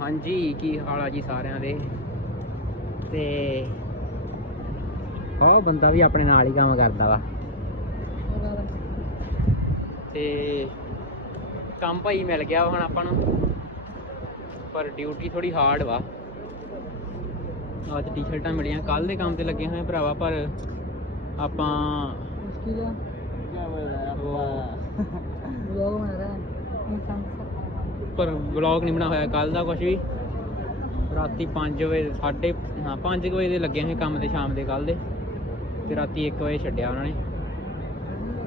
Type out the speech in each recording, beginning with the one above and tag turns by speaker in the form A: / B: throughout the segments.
A: ਹਾਂਜੀ ਕੀ ਹਾਲ ਆ ਜੀ ਸਾਰਿਆਂ ਦੇ? ਤੇ ਉਹ ਬੰਦਾ ਵੀ ਆਪਣੇ ਨਾਲ ਹੀ ਕੰਮ ਕਰਦਾ ਵਾ। ਤੇ ਕੰਮ ਭਾਈ ਮਿਲ ਗਿਆ ਹੁਣ ਆਪਾਂ ਨੂੰ ਪਰ ਡਿਊਟੀ ਥੋੜੀ ਹਾਰਡ ਵਾ। ਅੱਜ ਟੀ-ਸ਼ਰਟਾਂ ਮਿਲੀਆਂ ਕੱਲ ਦੇ ਕੰਮ ਤੇ ਲੱਗੇ ਹੋਏ ਭਰਾਵਾ ਪਰ ਆਪਾਂ
B: ਮੁਸ਼ਕਿਲ ਆ।
A: ਉਹ
B: ਵਲੌਗ ਬਣਾ ਰਿਹਾ। ਇਨਸਾਨ
A: ਪਰ ਵਲੌਗ ਨਹੀਂ ਬਣਾ ਹੋਇਆ ਕੱਲ ਦਾ ਕੁਝ ਵੀ। ਰਾਤੀ 5 ਵਜੇ, ਸਾਢੇ ਹਾਂ 5 ਵਜੇ ਦੇ ਲੱਗੇ ਸੀ ਕੰਮ ਤੇ ਸ਼ਾਮ ਦੇ ਕੱਲ ਦੇ। ਤੇ ਰਾਤੀ 1 ਵਜੇ ਛੱਡਿਆ ਉਹਨਾਂ ਨੇ।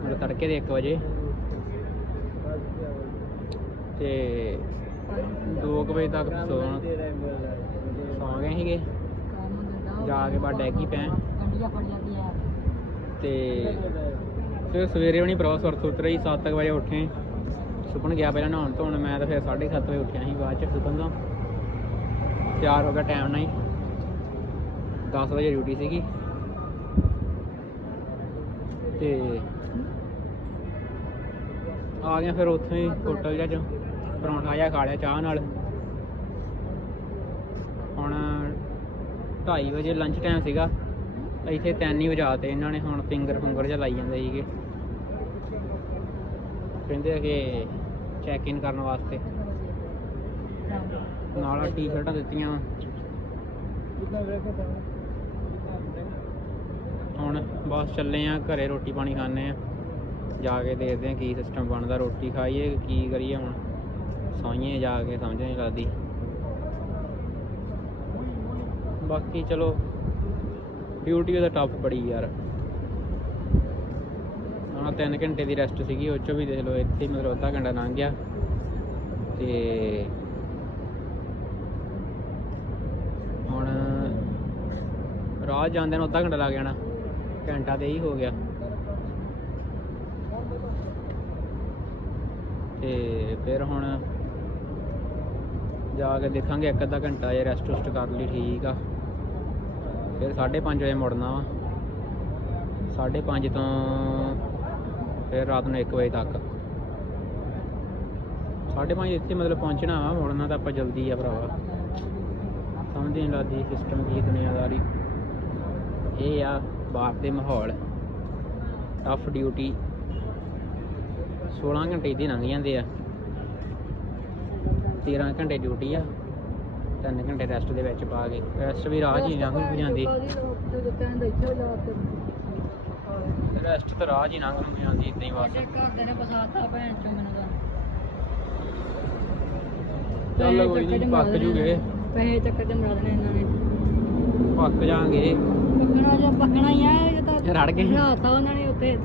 A: ਮਤਲਬ ਤੜਕੇ ਦੇ 1 ਵਜੇ। ਤੇ 2 ਵਜੇ ਤੱਕ ਸੌਣ ਸੌ ਗਏ ਸੀਗੇ। ਜਾ ਕੇ ਬਾਅਦ ਡੈਗੀ ਪੈ
B: ਕੰਡੀਆਂ
A: ਤੇ ਫਿਰ ਸਵੇਰੇ ਵੀ ਨਹੀਂ ਵਰਤ ਉਤਰ ਰਹੀ 7 ਵਜੇ ਉੱਠੇ। ਸੁਪਨ ਗਿਆ ਪਹਿਲਾਂ ਨਹਾਉਣ ਧੋਣ, ਮੈਂ ਤਾਂ ਫਿਰ 7:30 ਵਜੇ ਉੱਠਿਆ ਸੀ ਬਾਅਦ ਚ ਸੁਪਨ ਤੋਂ ਤਿਆਰ ਹੋ ਗਿਆ ਟਾਈਮ ਨਾਲ ਹੀ। 10 ਵਜੇ ਡਿਊਟੀ ਸੀਗੀ। ਤੇ ਆ ਗਿਆ ਫਿਰ ਉੱਥੇ ਹੀ ਹੋਟਲ ਜਿਹਾ ਚ। ਪਰੌਂਠਾ ਜਿਹਾ ਖਾ ਲਿਆ ਚਾਹ ਨਾਲ। ਹੁਣ 2:30 ਵਜੇ ਲੰਚ ਟਾਈਮ ਸੀਗਾ। ਇੱਥੇ ਤਿੰਨ ਹੀ ਵਜਾਤੇ ਇਹਨਾਂ ਨੇ, ਹੁਣ ਫਿੰਗਰ ਫੁੰਗਰ ਜਿਹਾ ਲਾਈ ਜਾਂਦੇ ਸੀਗੇ। ਕਹਿੰਦੇ ਆ ਕਿ ਚੈੱਕ ਇਨ ਕਰਨ ਵਾਸਤੇ। ਨਾਲ ਆ ਟੀ-ਸ਼ਰਟਾਂ ਦਿੱਤੀਆਂ। ਹੁਣ ਬਸ ਚੱਲੇ ਆ, ਘਰੇ ਰੋਟੀ ਪਾਣੀ ਖਾਣੇ ਆ। ਜਾ ਕੇ ਦੇਖਦੇ ਆ ਕੀ ਸਿਸਟਮ ਬਣਦਾ, ਰੋਟੀ ਖਾਈਏ ਕੀ ਕਰੀਏ ਹੁਣ। ਸੌਈਏ ਜਾ ਕੇ, ਸਮਝ ਨਹੀਂ ਲੱਗਦੀ। ਬਾਕੀ ਚਲੋ ਡਿਊਟੀ ਉਹਦਾ ਟਫ ਬੜੀ ਯਾਰ। ਹੁਣ 3 ਘੰਟੇ ਦੀ ਰੈਸਟ ਸੀਗੀ, ਉਹ ਚੋਂ ਵੀ ਦੇਖ ਲਓ, ਇੱਥੇ ਮਤਲਬ ਅੱਧਾ ਘੰਟਾ ਲੰਘ ਗਿਆ। ਤੇ ਹੁਣ ਰਾਹ ਜਾਂਦੇ ਨੂੰ ਅੱਧਾ ਘੰਟਾ ਲੱਗ ਜਾਣਾ, ਘੰਟਾ ਤੇ ਹੀ ਹੋ ਗਿਆ। ਤੇ ਫਿਰ ਹੁਣ ਜਾ ਕੇ ਦੇਖਾਂਗੇ, ਇੱਕ ਅੱਧਾ ਘੰਟਾ ਜੇ ਰੈਸਟ ਰੁਸਟ ਕਰ ਲਈ, ਠੀਕ ਆ। ਫਿਰ 5:30 ਵਜੇ ਮੁੜਨਾ ਵਾ। 5:30 ਤੋਂ ਫਿਰ ਰਾਤ ਨੂੰ 1 ਵਜੇ ਤੱਕ। 5:30 ਇੱਥੇ ਮਤਲਬ ਪਹੁੰਚਣਾ ਵਾ, ਮੁੜਨਾ ਤਾਂ ਆਪਾਂ ਜਲਦੀ ਆ ਭਰਾਵਾ। ਸਮਝ ਨਹੀਂ ਲੱਗਦੀ ਸਿਸਟਮ ਕੀ ਦੁਨੀਆਦਾਰੀ। ਇਹ ਆ ਬਾਹਰ ਦੇ ਮਾਹੌਲ। ਟਫ ਡਿਊਟੀ 16 ਘੰਟੇ ਦੀ ਲੰਘ ਜਾਂਦੇ ਆ। 13 ਘੰਟੇ ਡਿਊਟੀ ਆ। 3 ਘੰਟੇ ਰੈਸਟ ਦੇ ਵਿੱਚ ਪਾ ਕੇ। ਰੈਸਟ ਵੀ ਰਾਹ 'ਚ ਲੰਘ ਜਾਂਦੀ
B: ਜਦੋਂ ਕਹਿੰਦਾ ਇੱਥੇ ਜਾ ਕੇ
A: ਰੈਸਟ ਤਾਂ ਰਾਹ 'ਚ ਹੀ ਲੰਘ ਲੰਘ ਜਾਂਦੀ ਇਦਾਂ ਹੀ ਬਸ।
B: ਸਾਡੇ ਘਰ ਦੇ ਨੇ ਬਸਾਤਾ ਭੈਣ ਚੋ ਮੈਨੂੰ ਤਾਂ।
A: ਚੱਲ ਕੋਈ ਨਹੀਂ ਪੱਕ ਜੂਗੇ।
B: ਪੈਸੇ ਚੱਕਰ ਤੇ ਮਰਾ ਦੇਣੇ ਇਹਨਾਂ ਨੇ।
A: ਪੱਕ ਜਾਾਂਗੇ
B: ਪੱਕਣਾ ਜਾਂ ਪੱਕਣਾ ਹੀ ਆ ਇਹ ਤਾਂ
A: ਰੜ ਗਏ।
B: ਰਾਤਾ ਉਹਨਾਂ ਨੇ ਉੱਤੇ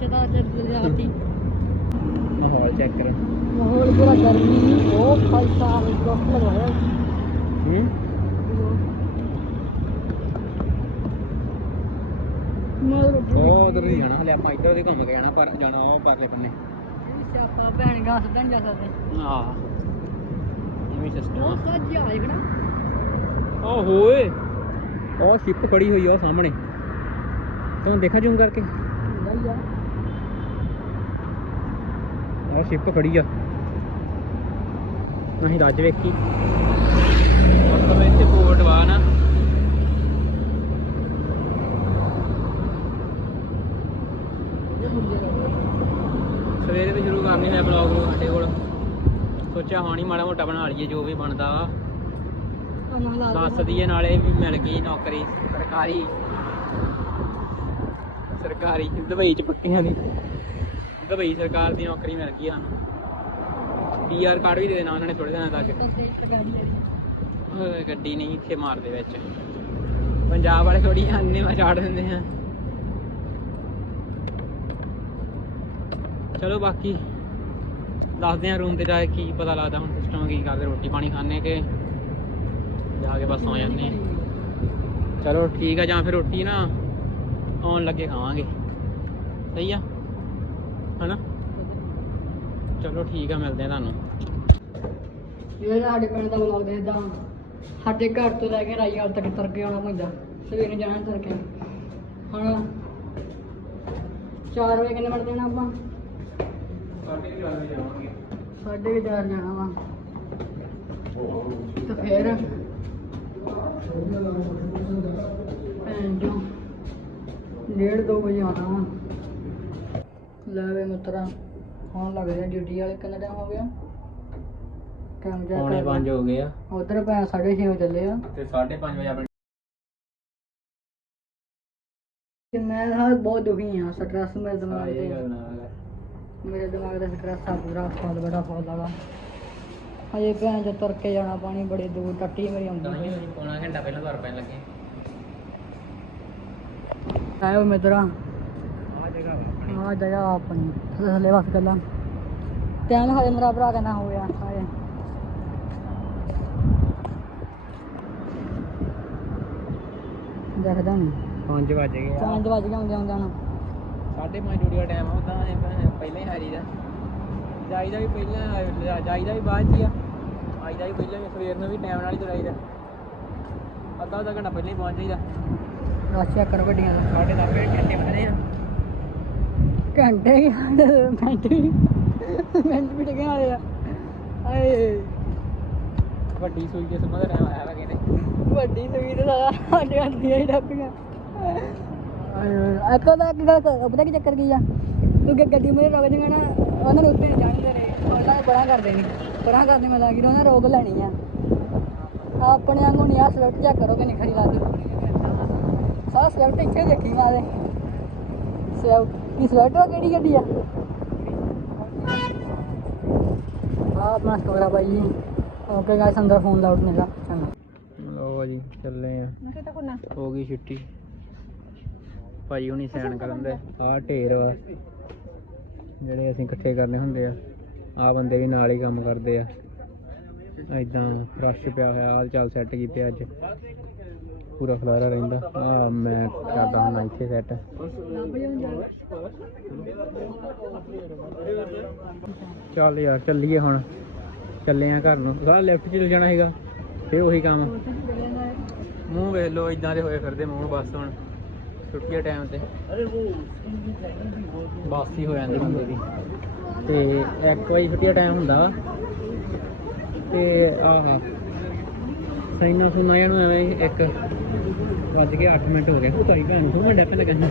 B: ਚਦਾ ਚੱਲ ਜਾਤੀ
A: ਮਾਹੌਲ ਚੈੱਕ ਕਰ।
B: ਮਾਹੌਲ ਪੂਰਾ ਗਰਮੀ ਬਹੁਤ ਖਾਲਸਾ ਦੁੱਖ ਲਗਾਇਆ
A: ਹੂੰ? ਉਹ ਉਧਰ ਨਹੀਂ ਜਾਣਾ ਹਲੇ ਆਪਾਂ ਇੱਧਰ ਦੀ ਘੁੰਮ ਕੇ ਜਾਣਾ ਪਰ ਜਾਣਾ ਉਹ ਪਰਲੇ ਬੰਨੇ।
B: ਸਿਆਪਾ ਭੈਣ ਗਾ ਸਦਾਂ ਜਾ ਸਕਦੇ।
A: ਆਹ ਇਵੇਂ ਸਿਸਟਮ
B: ਉਹ
A: ਆ
B: ਸੱਜ ਜਹਾਜ਼ ਖੜਾ
A: ਓ ਹੋਏ ਉਹ ਸ਼ਿਪ ਖੜੀ ਹੋਈ ਆ ਉਹ ਸਾਹਮਣੇ। ਤੂੰ ਦੇਖਾ ਜੂਮ ਕਰਕੇ।
B: ਹੁੰਦਾ ਹੀ ਆ।
A: ਆਹ ਸ਼ਿਪ ਖੜੀ ਆ। ਨਹੀਂ ਰੱਜ ਵੇਖੀ। ਮਤਲਬ ਇੱਥੇ ਪੋਰਟ ਵਾ ਨਾ
B: ਇਹ ਹੁੰਦੇ ਰਹੇ
A: ਕਰਨੀ ਹੈ ਬਲੌਗ ਨੂੰ ਸਾਡੇ ਕੋਲ। ਸੋਚਿਆ ਹੁਣ ਹੀ ਮਾੜਾ ਮੋਟਾ ਬਣਾ ਲਈਏ ਜੋ ਵੀ ਬਣਦਾ ਵਾ। ਦੱਸ ਦਈਏ ਨਾਲੇ ਵੀ ਮਿਲ ਗਈ ਨੌਕਰੀ ਸਰਕਾਰੀ। ਸਰਕਾਰੀ ਦੁਬਈ ਚ ਪੱਕੀਆਂ ਦੀ। ਦੁਬਈ ਸਰਕਾਰ ਦੀ ਨੌਕਰੀ ਮਿਲ ਗਈ ਸਾਨੂੰ। ਪੀਆਰ ਕਾਰਡ ਵੀ ਦੇ ਦੇਣਾ ਉਹਨਾਂ ਨੇ ਥੋੜੇ ਦਿਨਾਂ ਤੱਕ। ਗੱਡੀ ਨਹੀਂ ਇੱਥੇ ਮਾਰਦੇ ਵਿੱਚ। ਪੰਜਾਬ ਵਾਲੇ ਥੋੜੀ ਅੰਨੇ ਵਾ ਚਾੜ ਦਿੰਦੇ ਆ। ਚਲੋ ਬਾਕੀ। ਦੱਸਦੇ ਆ ਰੂਮ ਤੇ ਜਾ ਕੇ ਕੀ ਪਤਾ ਲੱਗਦਾ ਹੁਣ ਸਿਸਟਮ ਕੀ ਕਰਦੇ, ਰੋਟੀ ਪਾਣੀ ਖਾਣੇ ਕਿ ਜਾ ਕੇ ਬਸ ਸੌ ਜਾਂਦੇ ਆ ਚਲੋ ਠੀਕ ਆ, ਜਾਂ ਫਿਰ ਰੋਟੀ ਨਾ ਆਉਣ ਲੱਗੇ ਖਾਵਾਂਗੇ। ਸਹੀ ਆ? ਹਨਾ? ਚਲੋ ਠੀਕ ਆ, ਮਿਲਦੇ ਆ ਤੁਹਾਨੂੰ।
B: ਇਹ ਸਾਡੇ ਪਿੰਡ ਦਾ ਬਲੌਗ ਦੇਖਦਾ ਸਾਡੇ ਘਰ ਤੋਂ ਲੈ ਕੇ ਰਾਈਵਾਲ ਤੱਕ ਤੁਰ ਕੇ ਆਉਣਾ ਪੈਂਦਾ। ਸਵੇਰੇ ਜਾਣਾ ਤੁਰ ਕੇ। ਹੁਣ 4 ਵਜੇ ਕਿੰਨੇ ਮਿੰਟ ਦੇਣਾ ਆਪਾਂ?
A: ਸਾਡੇ ਵੀ ਜਾਵਾਂਗੇ
B: ਸਾਢੇ ਕੁ ਚਾਰ ਜਾਣਾ ਵਾ। ਤੇ ਫੇਰ ਭੈਣ ਜੋ ਡੇਢ ਦੋ ਵਜੇ ਆਉਣਾ ਵਾ। ਲੈ ਵੇ ਮਿੱਤਰਾ ਹੁਣ ਲੱਗ ਰਿਹਾ ਡਿਊਟੀ ਵਾਲੇ ਕਿੰਨਾ ਟਾਈਮ ਹੋ ਗਿਆ? ਟਾਈਮ ਜਾ
A: ਪੌਣੇ 5 ਹੋ ਗਏ ਆ।
B: ਉਧਰ ਭੈਣ 6:30 ਵਜੇ ਚੱਲੇ ਆ।
A: ਤੇ 5:30 ਵਜੇ ਆਪਣੀ
B: ਮੈਂ ਹਾਂ ਬਹੁਤ ਦੁਖੀ ਆ ਸਟ੍ਰੈਸ ਮੇਰੇ ਦਿਮਾਗ ਤੇ।
A: ਗੱਲ ਨਾਲ। ਹੈ।
B: ਮੇਰੇ ਦਿਮਾਗ ਦਾ ਸਟ੍ਰੈਸ ਆ ਪੂਰਾ ਫੌਲ ਬੜਾ ਫੌਲ ਵਾ। ਹਜੇ ਭੈਣ ਚ ਤੁਰ ਕੇ ਜਾਣਾ ਪਾਣੀ ਬੜੀ ਦੂਰ ਟੱਟੀ ਮੇਰੀ ਆਉਂਦੀ
A: ਅਸੀਂ ਪੌਣਾ ਘੰਟਾ ਪਹਿਲਾਂ ਤੁਰ ਪੈਣ ਲੱਗੇ।
B: ਆਇਓ ਮਿੱਤਰਾ।
A: ਆ ਜਗ੍ਹਾ
B: ਆ ਜਗ੍ਹਾ ਆਪਣੀ। ਥੱਲੇ ਬਸ ਗੱਲਾਂ। ਟਾਈਮ ਹਜੇ ਮੇਰਾ ਭਰਾ ਕਹਿੰਦਾ ਹੋ ਗਿਆ ਹਾਏ ਦੇਖਦਾ ਨਹੀਂ
A: 5 ਵਜ ਗਏ ਆ।
B: ਚਾਂਦ ਵੱਜ ਗਿਆ ਹੁੰਦੇ ਹੁੰਦੇ ਨਾ
A: ਸਾਢੇ ਪੰਜ ਡਿਊਟੀ ਦਾ ਟਾਈਮ ਆ ਉਦਾਂ ਪਹਿਲਾਂ ਹੀ ਹਾਰੀ ਦਾ। ਜਾਈਦਾ ਵੀ ਪਹਿਲਾਂ ਜਾਈਦਾ ਵੀ ਬਾਅਦ ਚ ਆ। ਆਈਦਾ ਵੀ ਪਹਿਲਾਂ ਵੀ ਸਵੇਰ ਨੂੰ ਵੀ ਟਾਈਮ ਨਾਲ ਹੀ ਤੁਰਾਈਦਾ ਅੱਧਾ ਅੱਧਾ ਘੰਟਾ ਪਹਿਲਾਂ ਹੀ ਪਹੁੰਚ ਜਾਈਦਾ।
B: ਰਾਸ਼ੀਆ ਕਰ ਵੱਡੀਆਂ ਦਾ।
A: ਸਾਢੇ ਦਸ ਮਿੰਟ ਘੰਟੇ ਬੰਦੇ ਆ।
B: ਘੰਟੇ ਹੀ ਮਿੰਟ ਵੀ ਮਿੰਟ ਵੀ ਟਕੇ ਵਾਲੇ ਆ। ਆਏ।
A: ਵੱਡੀ ਸੂਈ ਦੇ ਸਮਾਂ ਦਾ ਟਾਈਮ ਆਇਆ ਵਾ ਕਹਿੰਦੇ
B: ਵੱਡੀ ਸੂਈ ਤੇ ਸਾਰਾ ਸਾਡੇ ਹੱਥੀਆਂ ਹੀ ਡੱਪੀਆਂ ਇੱਕ ਗੱਲ ਪਤਾ ਕੀ ਚੱਕਰ ਕੀ ਆ? ਤੂੰ ਕਿ ਗੱਡੀ ਮੇਰੇ ਰੁਕ ਜਾਏਗਾ ਨਾ ਉਹਨਾਂ ਨੂੰ ਉੱਤੇ ਜਾਣਦੇ ਨੇ। ਉਹਨਾਂ ਨੂੰ ਪਰਾਂ ਕਰਦੇ ਨਹੀਂ ਕਰਦੇ ਉਹਨਾਂ ਰੋਕ ਲੈਣੀ ਆ। ਆਪਣੇ ਵਾਂਗੂ ਨਹੀਂ ਆ ਸਲਫਟ ਚੈੱਕ ਕਰੋਗੇ ਨਹੀਂ ਖੜੀ ਲਾਦੀ ਸਾਰਾ ਸਲਫਟ ਇੱਥੇ ਦੇਖੀ ਮਾਰੇ ਸਲਫਟ ਕੀ ਸਲਫਟ ਵਾ ਕਿਹੜੀ ਗੱਡੀ ਆ? ਆ ਆਪਣਾ ਸਟੋਰ ਆ ਬਾਈ ਓਕੇ ਗਾਇਸ ਅੰਦਰ ਫੋਨ ਲਾਊਡ ਮੇਰਾ ਚੰਗਾ।
A: ਲੋ ਜੀ ਚੱਲੇ ਆ। ਹੋ ਗਈ ਛੁੱਟੀ। ਭਾਈ ਹੁਣੀ ਸੈਨ ਕਰਨ ਦੇ। ਆਹ ਢੇਰ ਵਾ। ਜਿਹੜੇ ਅਸੀਂ ਇਕੱਠੇ ਕਰਨੇ ਹੁੰਦੇ ਆ ਆ ਬੰਦੇ ਵੀ ਨਾਲ ਹੀ ਕੰਮ ਕਰਦੇ ਆ। ਐਦਾਂ ਰਸ਼ ਪਿਆ ਹੋਇਆ ਆ ਚੱਲ ਸੈੱਟ ਕੀਤੇ ਅੱਜ। ਪੂਰਾ ਖਲਾਰਾ ਰਹਿੰਦਾ। ਆ ਮੈਂ ਕਰਦਾ ਹੁਣ ਇੱਥੇ ਸੈੱਟ ਚੱਲ ਯਾਰ ਚੱਲੀਏ ਹੁਣ। ਚੱਲੇ ਆ ਘਰ ਨੂੰ। ਸਾਰਾ ਲੈਫਟ ਚਲ ਜਾਣਾ ਹੈਗਾ ਫਿਰ ਉਹੀ ਕੰਮ। ਮੂੰਹ ਵੇਖ ਲੋ ਇਦਾਂ ਦੇ ਹੋਏ ਫਿਰਦੇ ਮੂੰਹ ਬਸ ਹੁਣ। ਛੁੱਟੀ ਦੇ ਟਾਈਮ ਤੇ ਬਸ ਹੀ ਜਾਂਦੀ ਬੰਦੇ ਦੀ। ਤੇ ਇੱਕ ਵਜੇ ਛੁੱਟੀ ਦਾ ਟਾਈਮ ਹੁੰਦਾ ਵਾ। ਤੇ ਆਹਾ ਸੈਨਾ ਸੁਣਾ ਜਾਨੂੰ ਐਵੇਂ ਇੱਕ ਵੱਜ ਕੇ 8 ਮਿੰਟ ਹੋ ਗਏ। ਭਾਈ ਭੈਣ ਨੂੰ ਮੈਂ ਡੈਪਨ ਲੱਗਾ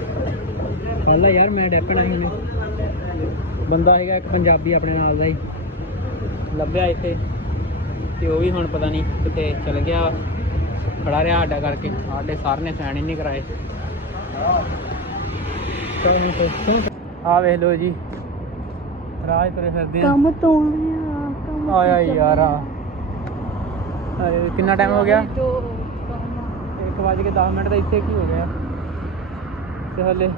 A: ਕੱਲ ਯਾਰ ਮੈਂ ਡੈਪਨ ਆਈ ਹੁਣੇ ਬੰਦਾ ਹੈਗਾ ਇੱਕ ਪੰਜਾਬੀ ਆਪਣੇ ਨਾਲ ਦਾ ਹੀ। ਲੱਭਿਆ ਇੱਥੇ। ਤੇ ਉਹ ਵੀ ਹੁਣ ਪਤਾ ਨਹੀਂ ਕਿਤੇ ਚਲ ਗਿਆ। ਖੜਾ ਰਿਹਾ ਸਾਡਾ ਕਰਕੇ। ਸਾਡੇ ਸਰ ਨੇ ਸੈਣ ਹੀ ਨਹੀਂ ਕਰਾਏ। ਆ ਵੇਖ ਲੋ ਜੀ। ਰਾਜ ਤੁਰੇ ਫਿਰਦੇ ਆ।
B: ਕੰਮ ਤੋਂ ਆਇਆ ਕੰਮ
A: ਆਇਆ ਯਾਰ ਆ ਅਰੇ ਕਿੰਨਾ ਟਾਈਮ ਹੋ ਗਿਆ?
B: ਜੋ ਕੰਮ
A: 1 ਵਜ ਕੇ 10 ਮਿੰਟ ਦਾ ਇੱਥੇ ਕੀ ਹੋ ਗਿਆ? ਤੇ ਹਲੇ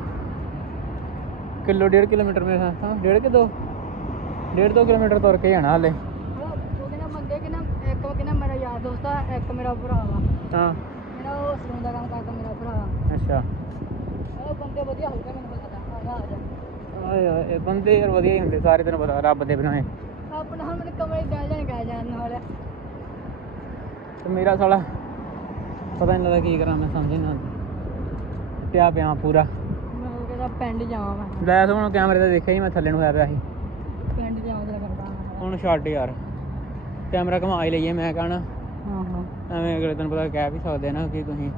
A: ਕਿਲੋ ਡੇਢ ਕਿਲੋਮੀਟਰ ਮੇਰੇ ਹਾਂ ਹਾਂ ਡੇਢ ਕਿ ਦੋ? ਡੇਢ ਦੋ ਕਿਲੋਮੀਟਰ ਤੁਰ ਕੇ ਜਾਣਾ ਹਲੇ।
B: ਉਹ ਕਹਿੰਦਾ ਬੰਦੇ ਕਿ ਨਾ ਇੱਕ ਉਹ ਕਹਿੰਦਾ ਮੇਰਾ ਯਾਰ ਦੋਸਤ ਆ ਇੱਕ ਮੇਰਾ ਭਰਾ ਵਾ।
A: ਹਾਂ।
B: ਮੇਰਾ ਉਹ ਸਲੂਨ ਦਾ ਕੰਮ ਕਰਦਾ ਮੇਰਾ ਭਰਾ।
A: ਅੱਛਾ।
B: ਬੰਦੇ ਵਧੀਆ ਹੋਊਗਾ ਮੈਨੂੰ ਪਤਾ। ਆ ਜਾ ਆ ਜਾ
A: ਆਏ ਆਏ ਇਹ ਬੰਦੇ ਯਾਰ ਵਧੀਆ ਹੀ ਹੁੰਦੇ ਸਾਰੇ ਤੈਨੂੰ ਪਤਾ ਰੱਬ ਦੇ ਬਣਾਏ।
B: ਆਪਣਾ ਹੁਣ ਮੈਨੂੰ ਕਮਰੇ ਜਾ ਜਾਣ ਕਹਿ ਜਾਣ ਨਾਲ।
A: ਤੇ ਮੇਰਾ ਸਾਲਾ ਪਤਾ ਨਹੀਂ ਲੱਗਦਾ ਕੀ ਕਰਾਂ ਮੈਂ ਸਮਝ ਹੀ ਨਾ। ਪਿਆ ਪਿਆ ਪੂਰਾ।
B: ਮੈਂ ਉਹ ਕਹਿੰਦਾ ਪਿੰਡ ਜਾਵਾਂ ਮੈਂ।
A: ਲੈ ਤੂੰ ਹੁਣ ਕੈਮਰੇ ਤੇ ਦੇਖਿਆ ਹੀ ਮੈਂ ਥੱਲੇ ਨੂੰ ਹੋਇਆ ਪਿਆ ਸੀ।
B: ਪਿੰਡ ਜਾਵਾਂ ਤੇਰਾ ਕਰਦਾ
A: ਹੁਣ ਛੱਡ ਯਾਰ। ਕੈਮਰਾ ਘੁਮਾ ਹੀ ਲਈਏ ਮੈਂ ਕਹਣਾ।
B: ਹਾਂ ਹਾਂ।
A: ਐਵੇਂ ਅਗਲੇ ਦਿਨ ਪਤਾ ਕਹਿ ਵੀ ਸਕਦੇ ਆ ਨਾ ਕਿ ਤੁਸੀਂ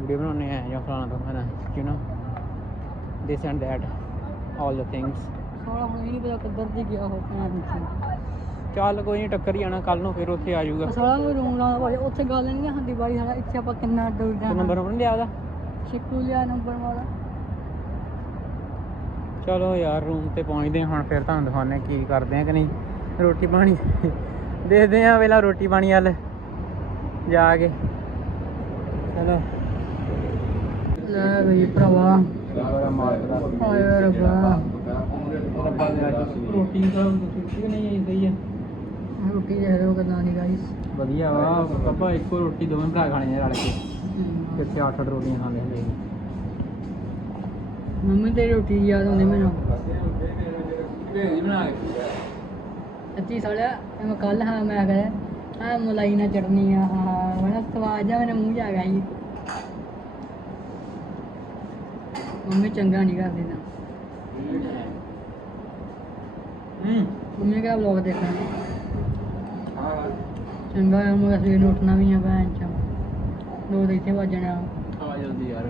A: ਵੀਡੀਓ ਬਣਾਉਣੇ ਆ ਜਾਂ ਫਲਾਣਾ ਤੋਂ ਨਾ you know this and that all the things
B: ਸੋਹਣਾ ਹੁਣ ਇਹ ਨਹੀਂ ਪਤਾ ਕਿੱਧਰ ਦੀ ਗਿਆ ਉਹ ਭੈਣ
A: ਚੱਲ ਕੋਈ ਨਹੀਂ ਟੱਕਰ ਹੀ ਜਾਣਾ ਕੱਲ ਨੂੰ ਫਿਰ ਉੱਥੇ ਆ ਜਾਊਗਾ।
B: ਸਾਲਾ ਨੂੰ ਰੂਮ ਲਾਉਣਾ ਭਾਈ ਉੱਥੇ ਗੱਲ ਨਹੀਂ ਹੁੰਦੀ ਬਾਈ ਸਾਡਾ ਇੱਥੇ ਆਪਾਂ ਕਿੰਨਾ
A: ਤੇ
B: ਜਾਣਾ।
A: ਨੰਬਰ ਨੰਬਰ ਲਿਆ ਉਹਦਾ?
B: ਛਿੱਕੂ ਲਿਆ ਨੰਬਰ ਮਾਰਾ
A: ਚਲੋ ਯਾਰ ਰੂਮ ਤੇ ਪਹੁੰਚਦੇ ਹਾਂ ਹੁਣ ਫਿਰ ਤੁਹਾਨੂੰ ਦਿਖਾਉਂਦੇ ਹਾਂ ਕੀ ਕਰਦੇ ਆ ਕਿ ਨਹੀਂ। ਰੋਟੀ ਪਾਣੀ ਦੇਖਦੇ ਆ ਵੇਲਾ ਰੋਟੀ ਪਾਣੀ ਵੱਲ ਜਾ ਕੇ। ਚਲੋ।
B: ਲੈ ਬਈ ਭਰਾਵਾ।
A: ਮੇਰਾ ਮਾਲਕ ਦਾ
B: ਆਏ ਰੱਬਾ
A: ਰੱਬਾ ਨੇ ਅੱਜ ਰੋਟੀ ਤਾਂ ਛੁੱਟੀ ਨਹੀਂ ਆਈ ਸਹੀ ਹੈ
B: ਰੋਟੀ ਦੇ ਦੋ ਕਿਦਾਂ ਦੀ ਗਾਈਸ
A: ਵਧੀਆ ਵਾ। ਆਪਾਂ ਇੱਕੋ ਰੋਟੀ ਦੋਵੇਂ ਭਰਾ ਖਾਣੇ ਆ ਰਲ ਕੇ। ਕਿੱਥੇ ਅੱਠ ਅੱਠ ਰੋਟੀਆਂ ਖਾਂਦੇ ਹੁੰਦੇ ਸੀ।
B: ਮੰਮੀ ਤੇਰੀ ਰੋਟੀ ਦੀ ਯਾਦ ਆਉਂਦੀ ਮੈਨੂੰ।
A: ਭੇਜ ਬਣਾ ਕੇ
B: ਅੱਛੀ ਸਾਲਿਆ ਮੈਂ ਕੱਲ ਹਾਂ ਮੈਂ ਕਰਿਆ ਆ ਮਲਾਈ ਨਾਲ ਚਟਨੀ ਆ ਹਾਂ ਬੜਾ ਸਵਾਦ ਆ ਮੇਰੇ ਮੂੰਹ ਆ ਗਿਆ ਜੀ। ਮੰਮੀ ਚੰਗਾ ਨਹੀਂ ਕਰਦੀ ਨਾ।
A: ਹੂੰ।
B: ਮੰਮੀ ਕਿਹਾ ਵਲੌਗ ਦੇਖਣਾ? ਚੰਗਾ ਆ ਮੈਂ ਸਵੇਰ ਨੂੰ ਉੱਠਣਾ ਵੀ ਆ ਭੈਣ ਚ ਦੋ ਦੇ ਇੱਥੇ ਵੱਜਣੇ ਆ।
A: ਆ ਜਲਦੀ ਯਾਰ।